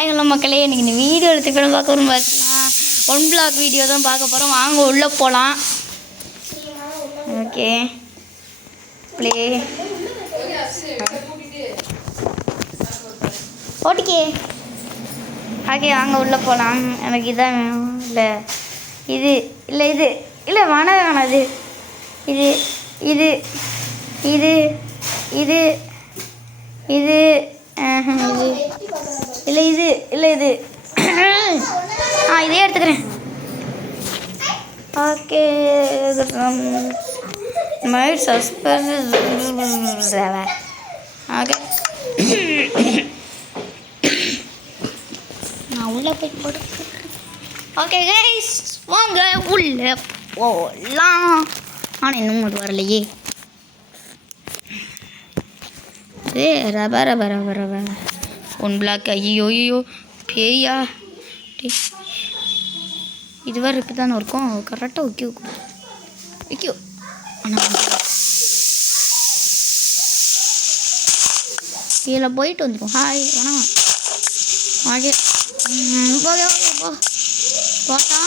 Hi hello மக்களே, இன்றைக்கி இந்த வீடியோ எடுத்து படம் பார்க்க வரும் பார்த்தீங்கன்னா ஒன் பிளாக் வீடியோ தான் பார்க்க போகிறோம். வாங்க உள்ளே போகலாம். ஓகே ப்ளே ஓகே ஓகே வாங்க உள்ளே போகலாம். எனக்கு இதான் வேணும். இல்லை இது இல்லை இது இல்லை வேணாம் இது இது இது இது இது இது இது இல்லை இது இல்லை இது இதே எடுத்துக்கிறேன். ஓகே மை சஸ்பென்ஸ் ஓகே நான் உள்ளே போய் போட்டு ஓகே கைஸ் வாங்க உள்ளே போகலாம். ஆனால் இன்னும் அது வரலையே. ரப ரப ரப ரப ஒன் பிளாக். ஐயோ ஐயோ பேயா இது வேறு இப்படி தானே இருக்கும். கரெக்டாக ஓகே ஓகே ஆனால் இதில் போயிட்டு வந்துடும். ஹாய் வேணாம் ஓகே போட்டா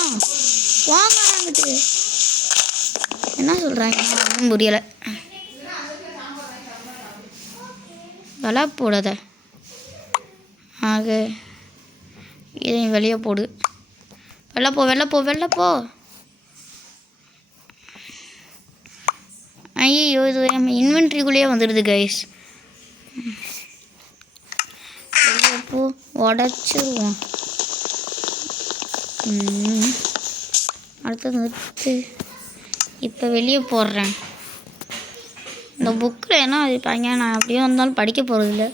வாங்க நாங்கிட்டு என்ன சொல்கிறாங்க ஒன்றும் புரியலை. விலை போடாத ஆக இதையும் வெளியே போடு. வெளில போ வெளில போ வெளில போ. ஐயோ இது நம்ம இன்வென்ட்ரிக்குள்ளேயே வந்துடுது கைஸ். வெளியே போ உடச்சிருவோம். அடுத்தது நிறுத்து. இப்போ வெளியே போடுறேன். இந்த புக்கில் என்ன வைப்பாங்க நான் அப்படியே வந்தாலும் படிக்க போகிறதில்ல.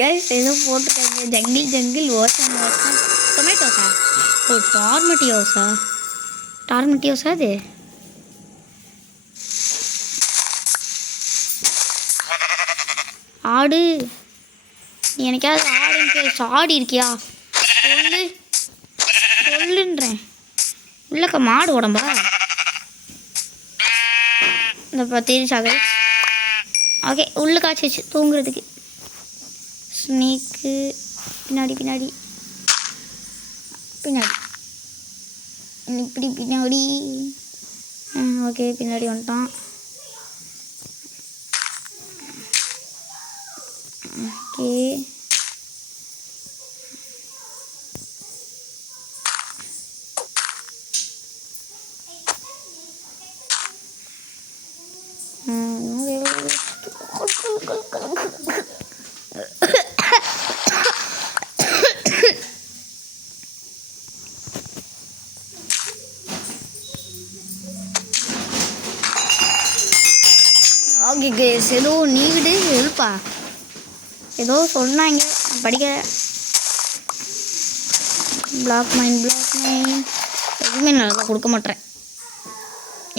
கைஸ் ஏதோ போட்டுருக்காங்க ஜங்கிள் ஜங்கிள் ஓசன் ஓசன் டொமேட்டோஸா? ஓ டார்மெட்டியோஸா அது? ஆடு நீ எனக்காவது ஆடுன்னு ஆடி இருக்கியா சொல்லுன்றேன். உள்ளக்க மாடு உடம்பா இந்த தெரிச்சாக. ஓகே உள்ளே காய்ச்சி வச்சு தூங்குறதுக்கு. ஸ்னேக்கு பின்னாடி பின்னாடி பின்னாடி இப்படி பின்னாடி. ஓகே பின்னாடி வந்துட்டான். ஓகே ஓகே கேஸ் ஏதோ நீடு ஹெல்ப்பா ஏதோ சொன்னாங்க படிக்க. பிளாக் மைன் எதுவுமே நல்லா கொடுக்க மாட்டேறேன்.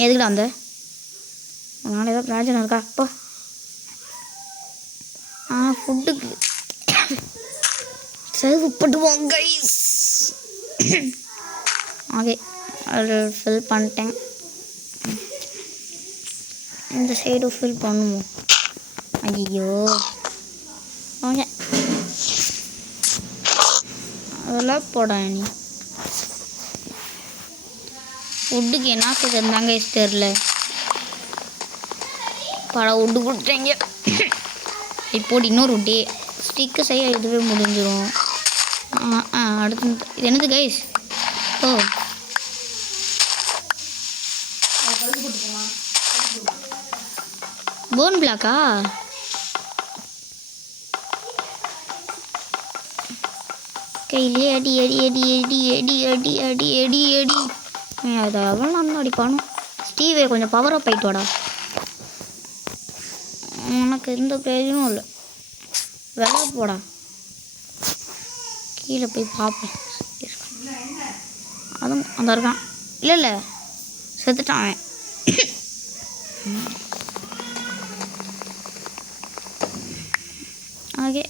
எதுக்குடா அந்த அதனால் ஏதோ பிரயோஜனம் இருக்கா அப்போ? ஃபுட்டுக்கு செலவுப்பட்டுவோம் கைஸ். ஓகே அது ஃபில் பண்ணிட்டேன். இந்த சைடு ஃபில் பண்ணுவோம். ஐயோ ஓகே அதெல்லாம் போட நீ ஃபுட்டுக்கு என்ன இருந்தாங்க தெரில. படம் உட்டு கொடுத்துட்டேங்க. இப்போது இன்னொரு டே ஸ்டிக்கு செய்ய இதுவே முடிஞ்சிடும். அடுத்து இது என்னது கைஸ்? ஓ போன் பிளாக்கா? கையிலே அடி அடி அடி அடி அடி அடி அடி அடி அடி. அதை எவ்வளோ நான் அடிப்பானோ. ஸ்டீவே கொஞ்சம் பவர் அப் ஆகிட்டு வாடா. உனக்கு எந்த பிரயோஜனமும் இல்லை. விலை போடா. கீழே போய் பார்ப்போம். அதுவும் அந்த இருக்கான். இல்லை செத்துட்டான் அவன். Okay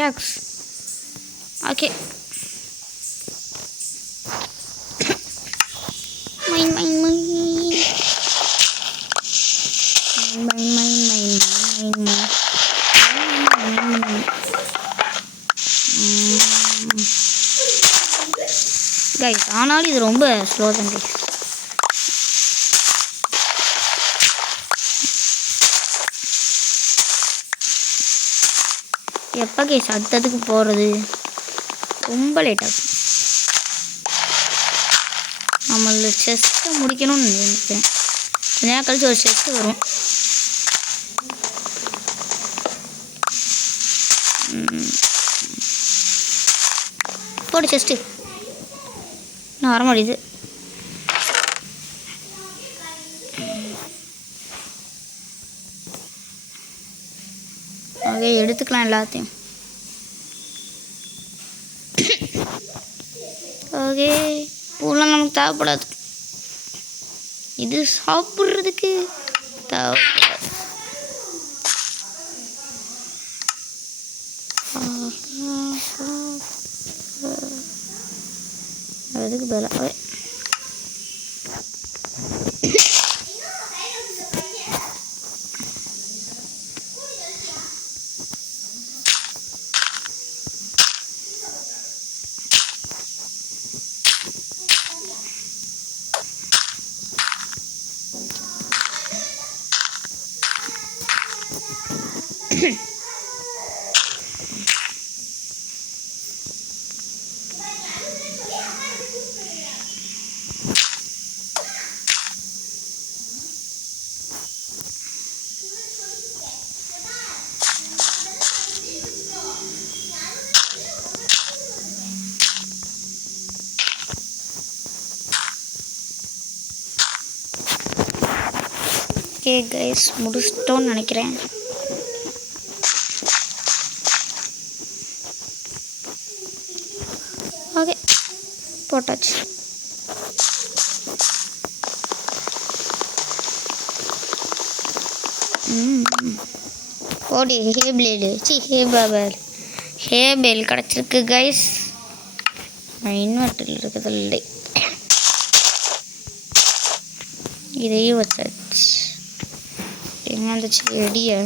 pickaxe. ஓகே மைன் மைன் மைன் மைன் மைன் மைன் மைன் கைஸ். ஆனாலும் இது ரொம்ப ஸ்லோ தான் கைஸ். எப்போ கைஸ் அடுத்ததுக்கு போகிறது? ரொம்ப லேட் ஆகும். நம்மள செஸ்ட்டை முடிக்கணும்னு நினைக்கிறேன். கொஞ்ச நேரம் கழிச்சு ஒரு செஸ்ட்டு வரும். போடு செஸ்ட்டு. நான் வர முடியுது. ஓகே எடுத்துக்கலாம் எல்லாத்தையும். ஓகே பூலாம் நமக்கு தேவைப்படாது. இது சாப்பிட்றதுக்கு தேவைப்படாது. அதுக்கு பதிலாக ஓகே கைஸ் முடிச்சிட்டோன்னு நினைக்கிறேன். ஓகே போட்டாச்சு. ஓடி ஹேபிளேடு ஹேபேல் கிடச்சிருக்கு கைஸ். இன்வெர்டரில் இருக்கிறது இல்லை. இதையும் வச்சாச்சு. எங்கே அந்த செடியை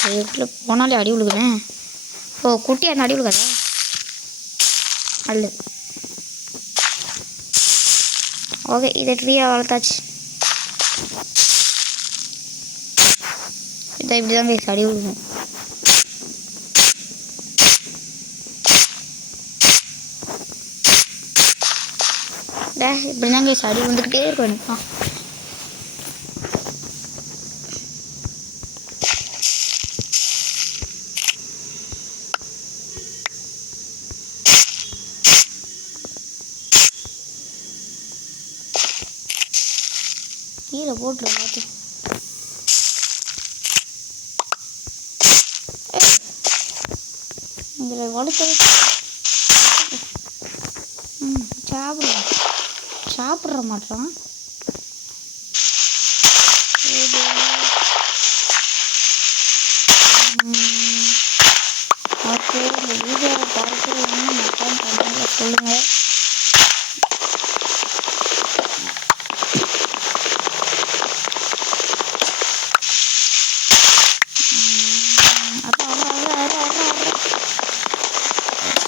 ஜெயிலில் போனாலே அடி விழுகுறேன். ஓ குட்டியாக இருந்தால் அடி விழுகாதா? அல்ல. ஓகே இதை ட்ரீயாக வளர்த்தாச்சு. இதை இப்படி தான் பேச அடி விழுகும். இப்படி தான் அடி வந்துக்கிட்டே இருக்கும் எனக்கு. கீழே போட்டுரு எல்லாத்தையும். இதில் வளர்த்து சாப்பிட்ற மாட்டான். ஓகே இந்த வீடியோவை பார்த்து என்ன மட்டன் பண்ணுங்க சொல்லுங்கள்.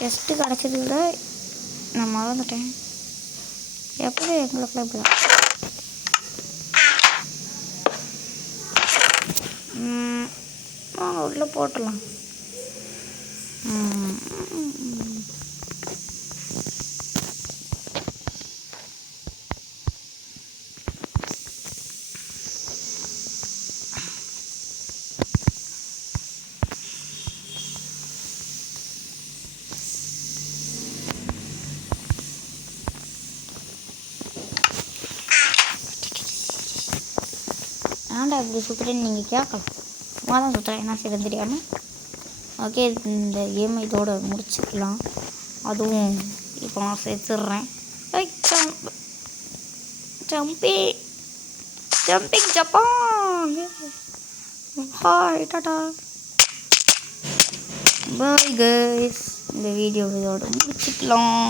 டெஸ்ட்டு கிடச்சதுல நான் மறந்துட்டேன். எப்படி எங்களுக்கு இப்படி உள்ளே போட்டலாம். ஏன்டா இப்படி சுற்றுறேன்னு நீங்கள் கேட்கலாம். சும்மா தான் சுற்றுறேன், என்ன செய்ய தெரியாமல். ஓகே இந்த கேமை இதோட முடிச்சுக்கலாம். அதுவும் இப்போ நான் சேர்த்துடுறேன். Jumping Japan hi tata bye guys. இந்த வீடியோ இதோட முடிச்சுக்கலாம்.